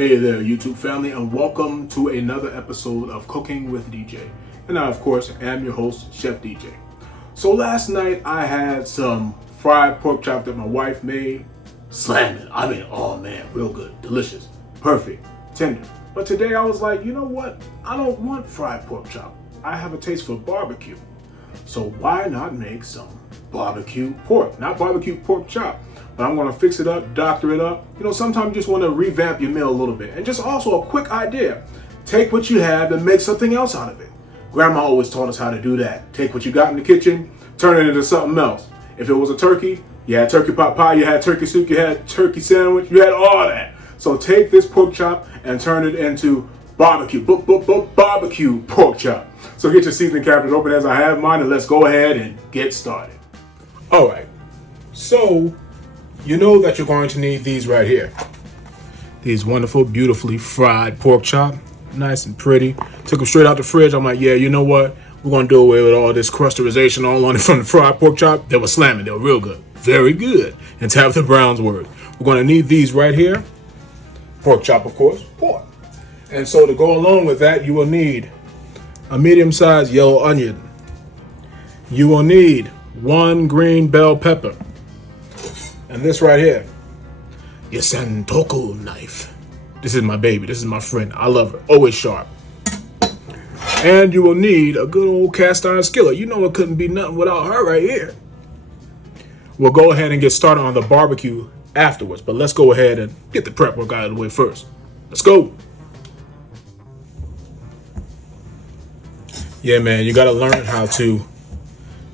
Hey there, YouTube family, and welcome to another episode of Cooking with DJ. And I, of course, am your host, Chef DJ. So last night I had some fried pork chop that my wife made. Slamming. I mean, oh man, real good, delicious, perfect, tender. But today I was like, you know what? I don't want fried pork chop. I have a taste for barbecue. So why not make some barbecue pork? Not barbecue pork chop. But I'm going to fix it up, doctor it up. You know, sometimes you just want to revamp your meal a little bit. And just also a quick idea. Take what you have and make something else out of it. Grandma always taught us how to do that. Take what you got in the kitchen, turn it into something else. If it was a turkey, you had turkey pot pie, you had turkey soup, you had turkey sandwich, you had all that. So take this pork chop and turn it into barbecue pork chop. So get your seasoning cabinet open as I have mine, and let's go ahead and get started. All right. So you know that you're going to need these right here. These wonderful, beautifully fried pork chop. Nice and pretty. Took them straight out the fridge. I'm like, yeah, you know what? We're going to do away with all this crusterization all on it from the fried pork chop. They were slamming. They were real good. Very good. And Tabitha Brown's word. We're going to need these right here. Pork chop, of course. Pork. And so to go along with that, you will need a medium-sized yellow onion. You will need 1 green bell pepper. And this right here, your Santoku knife. This is my baby. This is my friend. I love her. Always sharp. And you will need a good old cast iron skillet. You know it couldn't be nothing without her right here. We'll go ahead and get started on the barbecue afterwards. But let's go ahead and get the prep work out of the way first. Let's go. Yeah, man, you got to learn how to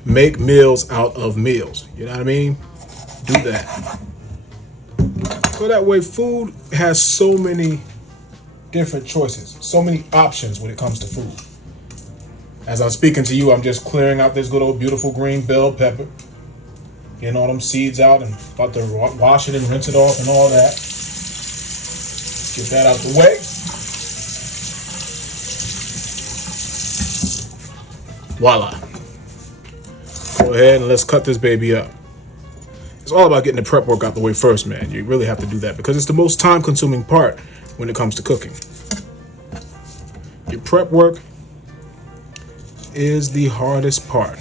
make meals out of meals. You know what I mean? Do that. So that way food has so many different choices, so many options when it comes to food. As I'm speaking to you, I'm just clearing out this good old beautiful green bell pepper, getting all them seeds out and about to wash it and rinse it off and all that. Get that out the way. Voila. Go ahead and let's cut this baby up. It's all about getting the prep work out the way first, man. You really have to do that because it's the most time-consuming part when it comes to cooking. Your prep work is the hardest part,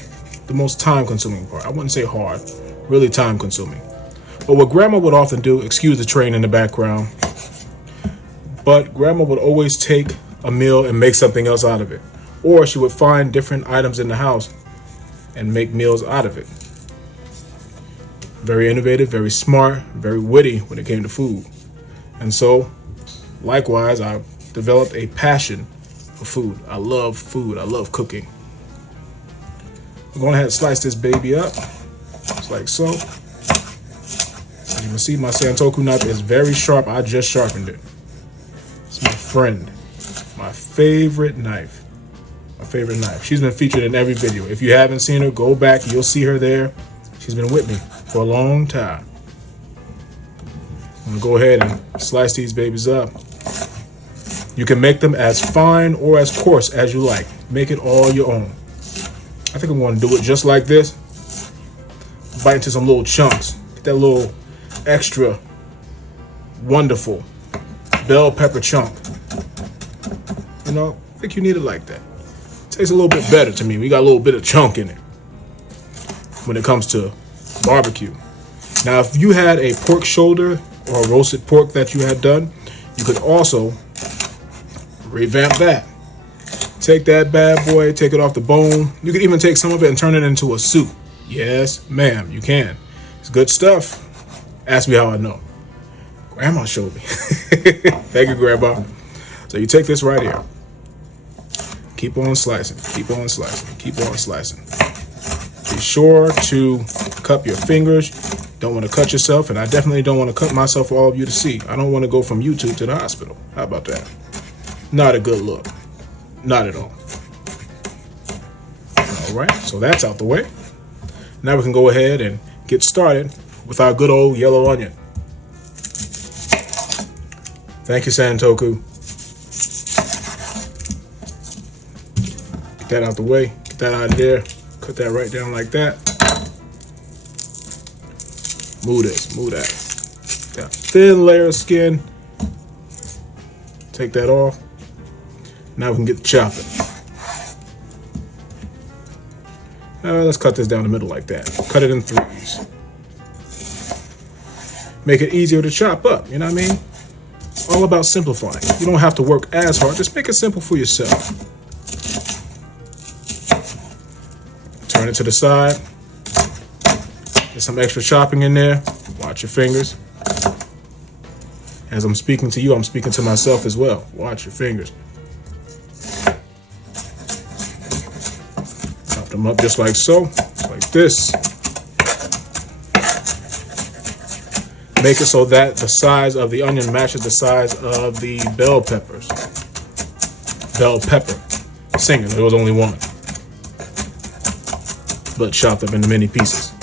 the most time-consuming part. I wouldn't say hard, really time-consuming. But what Grandma would often do, excuse the train in the background, but Grandma would always take a meal and make something else out of it. Or she would find different items in the house and make meals out of it. Very innovative, very smart, very witty when it came to food. And so, likewise, I developed a passion for food. I love food. I love cooking. I'm going ahead and slice this baby up, just like so. As you can see, my Santoku knife is very sharp. I just sharpened it. It's my friend. My favorite knife. My favorite knife. She's been featured in every video. If you haven't seen her, go back. You'll see her there. She's been with me for a long time. I'm gonna go ahead and slice these babies up. You can make them as fine or as coarse as you like. Make it all your own. I think I'm gonna do it just like this. Bite into some little chunks. Get that little extra wonderful bell pepper chunk. You know, I think you need it like that. Tastes a little bit better to me. We got a little bit of chunk in it when it comes to barbecue. Now, if you had a pork shoulder or a roasted pork that you had done, you could also revamp that. Take that bad boy, take it off the bone. You could even take some of it and turn it into a soup. Yes, ma'am, you can. It's good stuff. Ask me how I know. Grandma showed me. Thank you, Grandma. So you take this right here. Keep on slicing, keep on slicing, keep on slicing. Be sure to cup your fingers. Don't want to cut yourself, and I definitely don't want to cut myself for all of you to see. I don't want to go from YouTube to the hospital. How about that? Not a good look. Not at all. All right, so that's out the way. Now we can go ahead and get started with our good old yellow onion. Thank you, Santoku. Get that out the way. Get that out of there. Cut that right down like that. Move this, move that. Got a thin layer of skin. Take that off. Now we can get the chopping. Let's cut this down the middle like that. Cut it in threes. Make it easier to chop up, you know what I mean? All about simplifying. You don't have to work as hard. Just make it simple for yourself. Turn it to the side. Get some extra chopping in there. Watch your fingers. As I'm speaking to you, I'm speaking to myself as well. Watch your fingers. Chop them up just like so, like this. Make it so that the size of the onion matches the size of the bell peppers. Bell pepper. Single, there was only one. But chopped up into many pieces.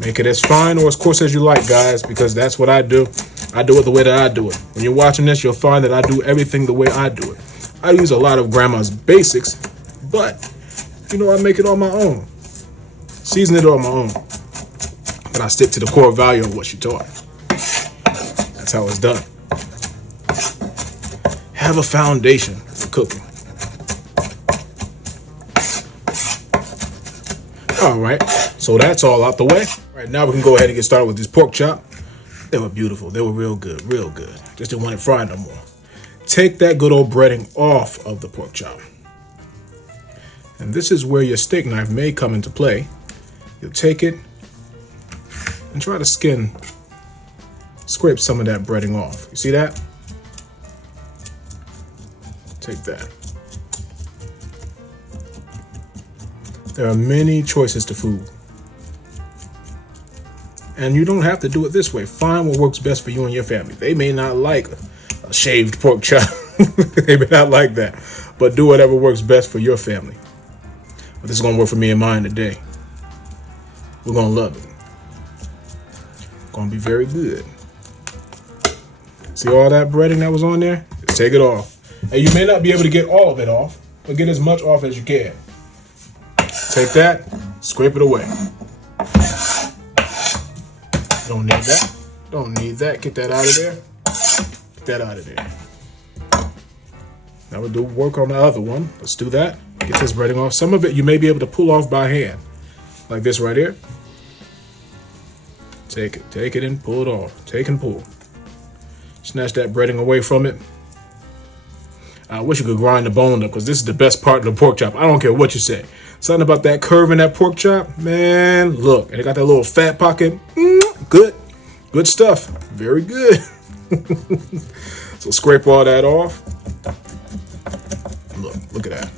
Make it as fine or as coarse as you like, guys, because that's what I do. I do it the way that I do it. When you're watching this, you'll find that I do everything the way I do it. I use a lot of grandma's basics, but, you know, I make it on my own. Season it on my own. But I stick to the core value of what she taught. That's how it's done. Have a foundation for cooking. All right, so that's all out the way. All right, now we can go ahead and get started with this pork chop. They were beautiful. They were real good, real good. Just didn't want it fried no more. Take that good old breading off of the pork chop. And this is where your steak knife may come into play. You'll take it and try to scrape some of that breading off. You see that? Take that. There are many choices to food. And you don't have to do it this way. Find what works best for you and your family. They may not like a shaved pork chop. They may not like that. But do whatever works best for your family. But this is going to work for me and mine today. We're going to love it. Going to be very good. See all that breading that was on there? Just take it off. And you may not be able to get all of it off, but get as much off as you can. Take that, scrape it away. Don't need that. Don't need that. Get that out of there. Get that out of there. Now we'll do work on the other one. Let's do that. Get this breading off. Some of it you may be able to pull off by hand. Like this right here. Take it and pull it off. Take and pull. Snatch that breading away from it. I wish you could grind the bone up because this is the best part of the pork chop. I don't care what you say. Something about that curve in that pork chop, man, look. And it got that little fat pocket. Good. Good stuff. Very good. So scrape all that off. Look at that.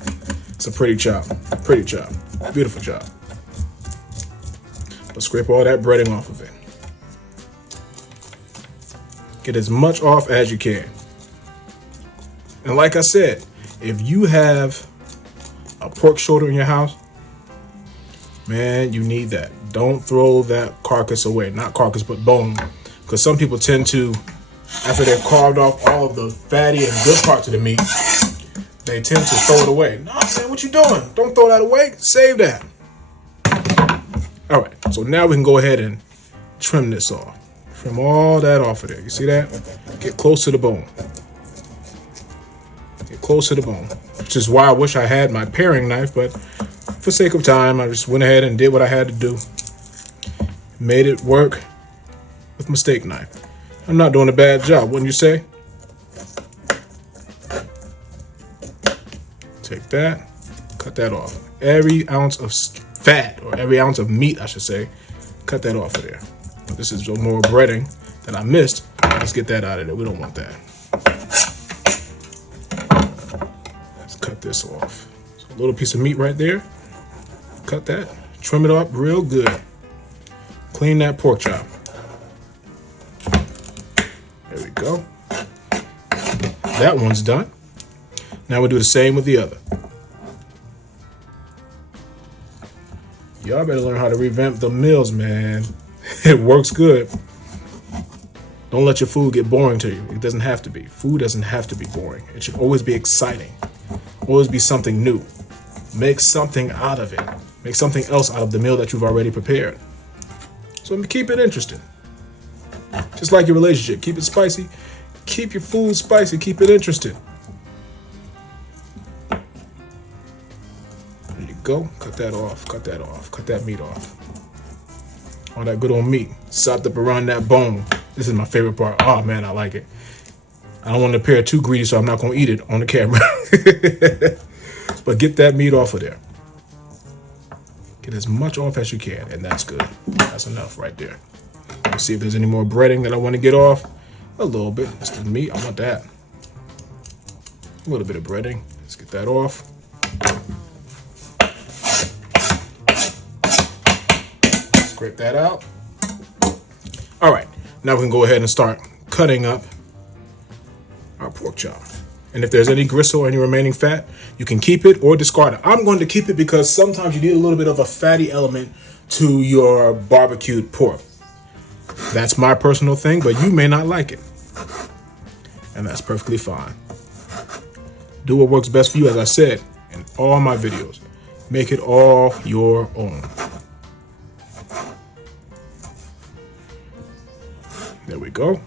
It's a pretty chop. Pretty chop. Beautiful chop. But scrape all that breading off of it. Get as much off as you can. And like I said, if you have a pork shoulder in your house, man, you need that. Don't throw that carcass away. Not carcass, but bone. Because some people tend to, after they've carved off all of the fatty and good parts of the meat, they tend to throw it away. No, man, what you doing? Don't throw that away. Save that. All right, so now we can go ahead and trim this off. Trim all that off of there. You see that? Get close to the bone. Get close to the bone. Which is why I wish I had my paring knife, but for sake of time, I just went ahead and did what I had to do. Made it work with my steak knife. I'm not doing a bad job, wouldn't you say? Take that, cut that off. Every ounce of fat, or every ounce of meat, I should say, cut that off of there. But this is more breading that I missed. Let's get that out of there. We don't want that. Let's cut this off. So a little piece of meat right there. Cut that, trim it up real good. Clean that pork chop. There we go. That one's done. Now we'll do the same with the other. Y'all better learn how to revamp the meals, man. It works good. Don't let your food get boring to you. It doesn't have to be. Food doesn't have to be boring. It should always be exciting. Always be something new. Make something out of it. Make something else out of the meal that you've already prepared. So keep it interesting. Just like your relationship, keep it spicy. Keep your food spicy, keep it interesting. There you go. Cut that off, cut that off, cut that meat off. All that good old meat, sopped up around that bone. This is my favorite part. Oh man, I like it. I don't want to appear too greedy, so I'm not going to eat it on the camera. But get that meat off of there. Get as much off as you can, and that's good. That's enough right there. Let's see if there's any more breading that I want to get off. A little bit. That's the meat. I want that. A little bit of breading. Let's get that off. Scrape that out. All right. Now we can go ahead and start cutting up our pork chop. And if there's any gristle or any remaining fat, you can keep it or discard it. I'm going to keep it because sometimes you need a little bit of a fatty element to your barbecued pork. That's my personal thing, but you may not like it. And that's perfectly fine. Do what works best for you, as I said in all my videos. Make it all your own. There we go.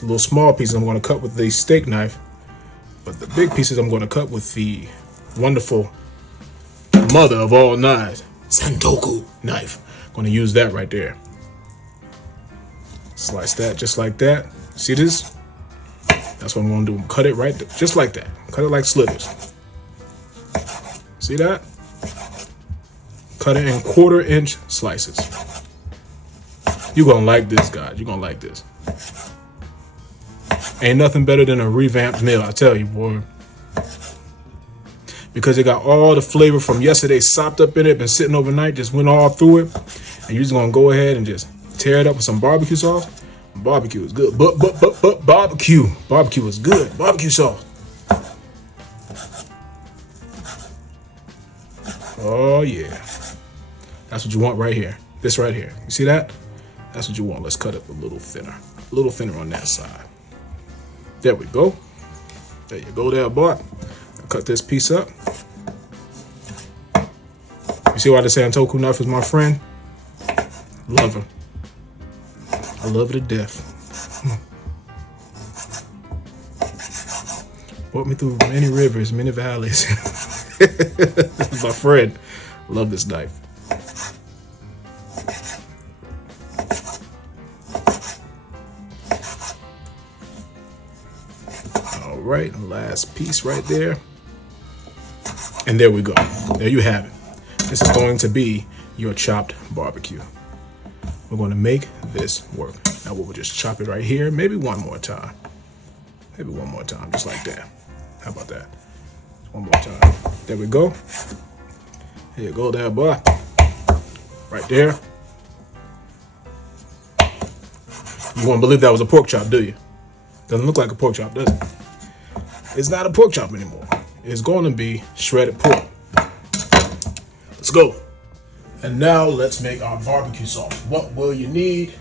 The little small pieces I'm going to cut with the steak knife, but the big pieces I'm going to cut with the wonderful mother of all knives, Santoku knife. I'm going to use that right there. Slice that just like that. See this? That's what I'm going to do. Cut it right there, just like that. Cut it like slivers. See that? Cut it in 1/4-inch slices. You're going to like this, guys. You're going to like this. Ain't nothing better than a revamped meal, I tell you, boy. Because it got all the flavor from yesterday sopped up in it, been sitting overnight, just went all through it. And you're just going to go ahead and just tear it up with some barbecue sauce. Barbecue is good. But barbecue. Barbecue is good. Barbecue sauce. Oh, yeah. That's what you want right here. This right here. You see that? That's what you want. Let's cut it a little thinner. A little thinner on that side. There we go. There you go there, boy. I'll cut this piece up. You see why the Santoku knife is my friend? Love him. I love her to death. Brought me through many rivers, many valleys. This is my friend. Love this knife. All right, last piece right there. And there we go. There you have it. This is going to be your chopped barbecue. We're going to make this work. Now we'll just chop it right here. Maybe one more time. Maybe one more time, just like that. How about that? One more time. There we go. Here you go there, boy. Right there. You won't believe that was a pork chop, do you? Doesn't look like a pork chop, does it? It's not a pork chop anymore. It's going to be shredded pork. Let's go. And now let's make our barbecue sauce. What will you need?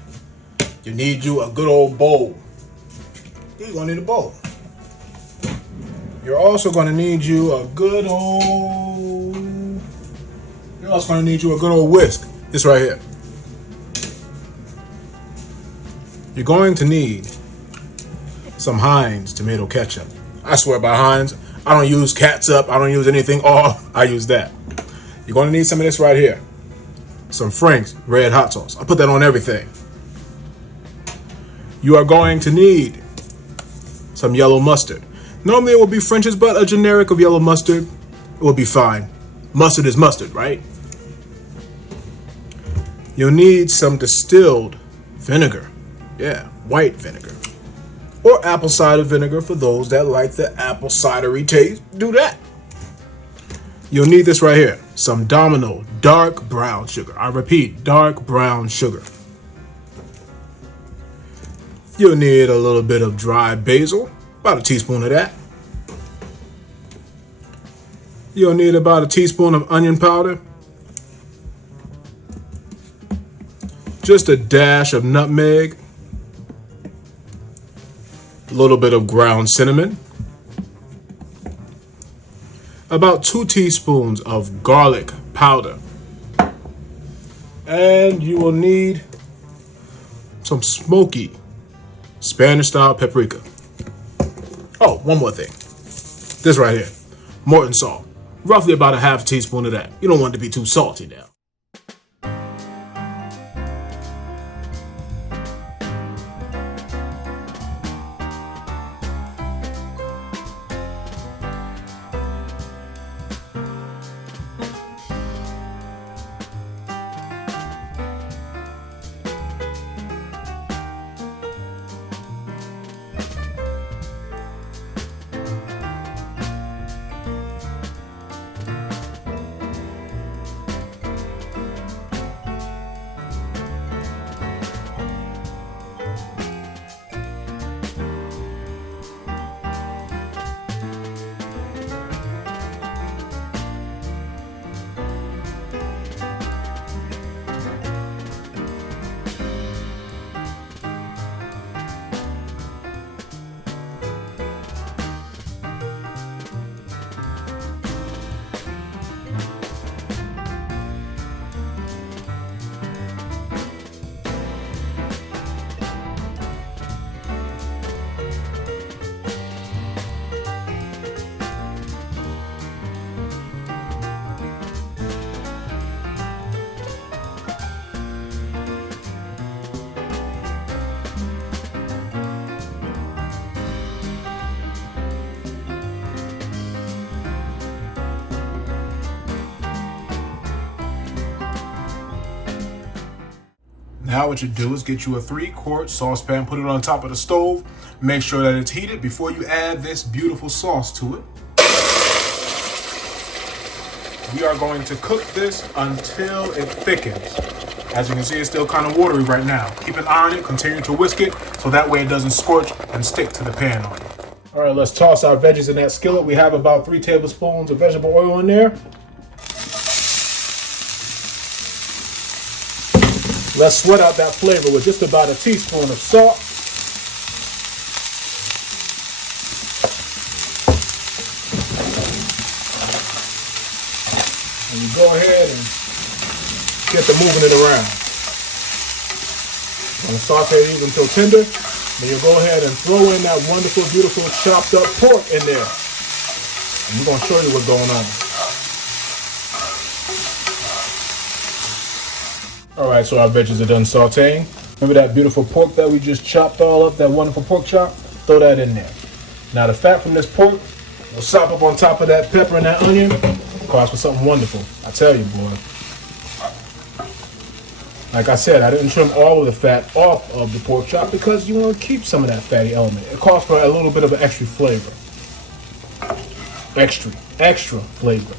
You need you a good old bowl. You're going to need a bowl. You're also going to need you a good old... You're also going to need you a good old whisk. This right here. You're going to need some Heinz tomato ketchup. I swear by Heinz, I don't use catsup. I don't use anything. Oh, I use that. You're going to need some of this right here. Some Frank's red hot sauce. I put that on everything. You are going to need some yellow mustard. Normally it will be French's, but a generic of yellow mustard will be fine. Mustard is mustard, right? You'll need some distilled vinegar. Yeah, white vinegar. Or apple cider vinegar for those that like the apple cidery taste. Do that. You'll need this right here. Some Domino dark brown sugar. I repeat, dark brown sugar. You'll need a little bit of dry basil, about a teaspoon of that. You'll need about a teaspoon of onion powder. Just a dash of nutmeg. A little bit of ground cinnamon. About 2 teaspoons of garlic powder. And you will need some smoky Spanish style paprika. Oh, one more thing. This right here, Morton salt. Roughly about a half teaspoon of that. You don't want it to be too salty now. Now what you do is get you a 3-quart saucepan, put it on top of the stove, make sure that it's heated before you add this beautiful sauce to it. We are going to cook this until it thickens. As you can see, it's still kind of watery right now. Keep an eye on it, continue to whisk it, so that way it doesn't scorch and stick to the pan on you. All right, let's toss our veggies in that skillet. We have about 3 tablespoons of vegetable oil in there. Let's sweat out that flavor with just about a teaspoon of salt. And you go ahead and get to moving it around. I'm going to saute these until tender. Then you'll go ahead and throw in that wonderful, beautiful chopped up pork in there. And we're going to show you what's going on. All right, so our veggies are done sauteing. Remember that beautiful pork that we just chopped all up, that wonderful pork chop? Throw that in there. Now the fat from this pork will sop up on top of that pepper and that onion. Calls for something wonderful. I tell you, boy. Like I said, I didn't trim all of the fat off of the pork chop because you want to keep some of that fatty element. It calls for a little bit of an extra flavor. Extra flavor.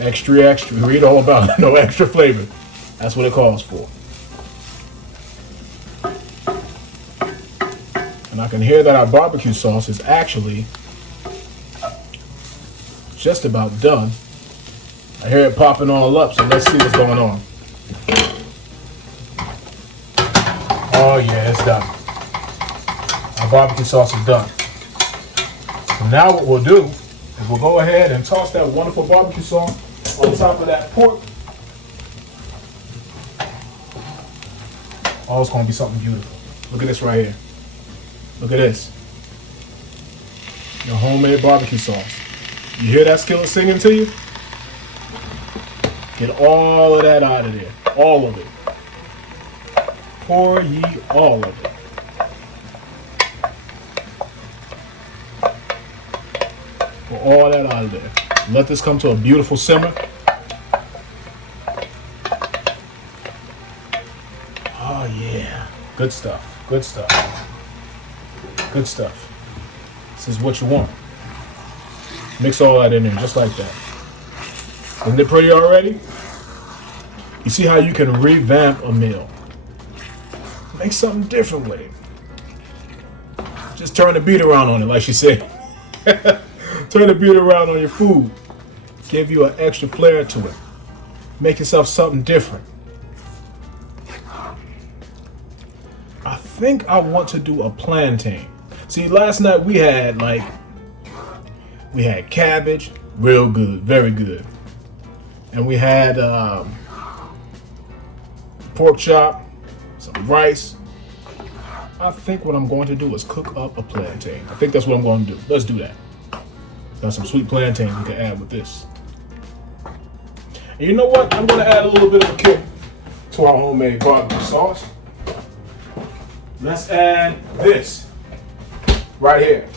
Extra. Read all about it. No extra flavor. That's what it calls for. And I can hear that our barbecue sauce is actually just about done. I hear it popping all up, so let's see what's going on. Oh yeah, it's done. Our barbecue sauce is done. So now what we'll do is we'll go ahead and toss that wonderful barbecue sauce on top of that pork. Oh, it's going to be something beautiful. Look at this right here. Look at this. Your homemade barbecue sauce. You hear that skillet singing to you? Get all of that out of there. All of it. Pour ye all of it. Pour all that out of there. Let this come to a beautiful simmer. Oh yeah, good stuff, good stuff, good stuff. This is what you want. Mix all that in there, just like that. Isn't it pretty already? You see how you can revamp a meal. Make something different with it. Just turn the beat around on it, like she said. Turn the beat around on your food. Give you an extra flair to it. Make yourself something different. I think I want to do a plantain. See, last night we had cabbage, real good, very good. And we had pork chop, some rice. I think what I'm going to do is cook up a plantain. I think that's what I'm going to do. Let's do that. Got some sweet plantains we can add with this. And you know what? I'm going to add a little bit of a kick to our homemade barbecue sauce. Let's add this right here.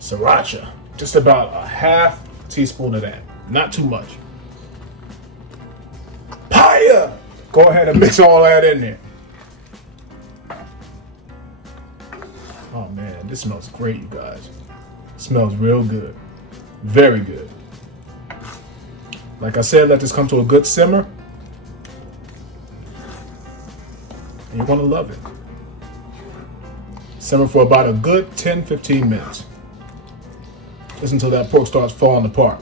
Sriracha. Just about a half teaspoon of that. Not too much. Fire! Go ahead and mix all that in there. Oh man, this smells great, you guys. It smells real good. Very good. Like I said, let this come to a good simmer. And you're gonna love it. Simmer for about a good 10-15 minutes. Just until that pork starts falling apart.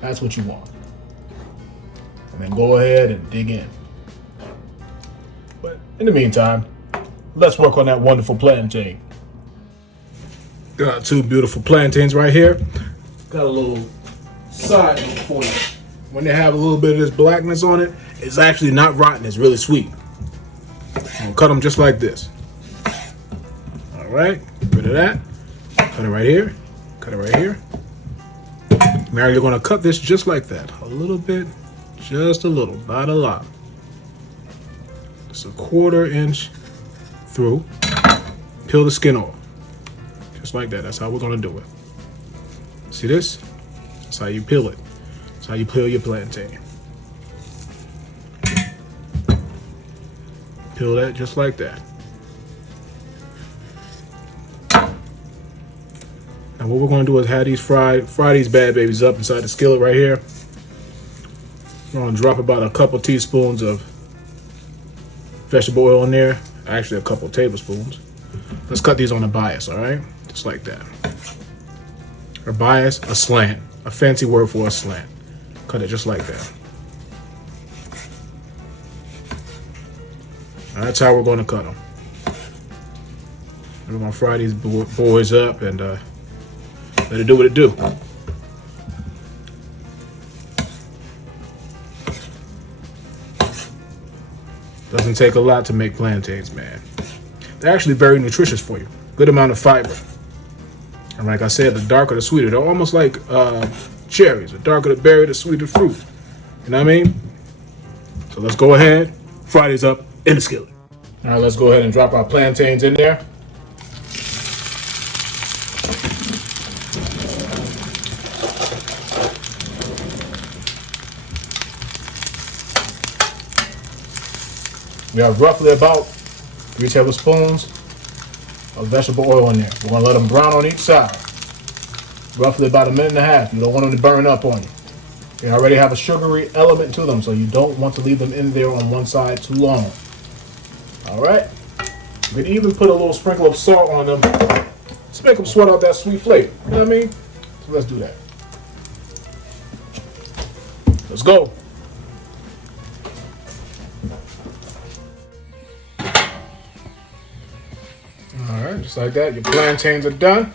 That's what you want. And then go ahead and dig in. But in the meantime, let's work on that wonderful plantain. Got two beautiful plantains right here. Got a little side note for you. When they have a little bit of this blackness on it, it's actually not rotten, it's really sweet. I'll cut them just like this. All right, get rid of that. Cut it right here, cut it right here. Now you're gonna cut this just like that. A little bit, just a little, not a lot. Just a 1/4 inch through. Peel the skin off. Just like that, that's how we're gonna do it. See this? That's how you peel it. That's how you peel your plantain. Peel that just like that. Now what we're gonna do is have these fry these bad babies up inside the skillet right here. We're gonna drop about a couple teaspoons of vegetable oil in there. Actually a couple tablespoons. Let's cut these on a bias, all right? Just like that. Or bias, a slant. A fancy word for a slant. Cut it just like that. And that's how we're going to cut them. We're going to fry these boys up and let it do what it do. Doesn't take a lot to make plantains, man. They're actually very nutritious for you. Good amount of fiber. And like I said, the darker the sweeter. They're almost like cherries. The darker the berry, the sweeter the fruit. You know what I mean? So let's go ahead, fry these up in the skillet. All right, let's go ahead and drop our plantains in there. We have roughly about 3 tablespoons of vegetable oil in there. We're gonna let them brown on each side. Roughly about 1.5 minutes. You don't want them to burn up on you. They already have a sugary element to them, so you don't want to leave them in there on one side too long. All right. You can even put a little sprinkle of salt on them to make them sweat out that sweet flavor. You know what I mean? So let's do that. Let's go. All right, just like that, your plantains are done.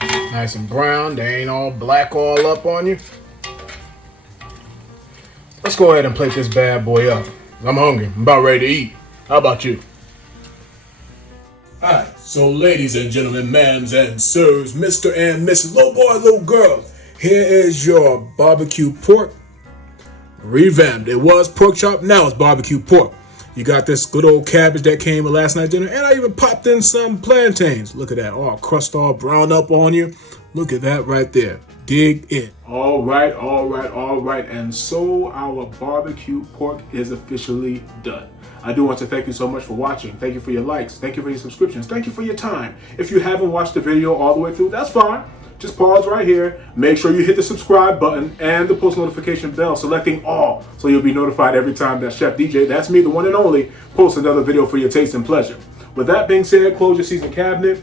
Nice and brown. They ain't all black all up on you. Let's go ahead and plate this bad boy up. I'm hungry. I'm about ready to eat. How about you? Alright, so ladies and gentlemen, ma'ams and sirs, Mr. and Mrs. Little boy, little girl, here is your barbecue pork revamped. It was pork chop, now it's barbecue pork. You got this good old cabbage that came with last night's dinner, and I even popped in some plantains. Look at that, all crust all brown up on you. Look at that right there. Dig in. All right, and so our barbecue pork is officially done. I do want to thank you so much for watching. Thank you for your likes. Thank you for your subscriptions. Thank you for your time. If you haven't watched the video all the way through, that's fine. Just pause right here. Make sure you hit the subscribe button and the post notification bell, selecting all, so you'll be notified every time that Chef DJ, that's me, the one and only, posts another video for your taste and pleasure. With that being said, close your seasoned cabinet.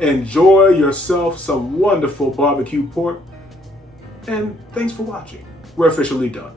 Enjoy yourself some wonderful barbecue pork. And thanks for watching. We're officially done.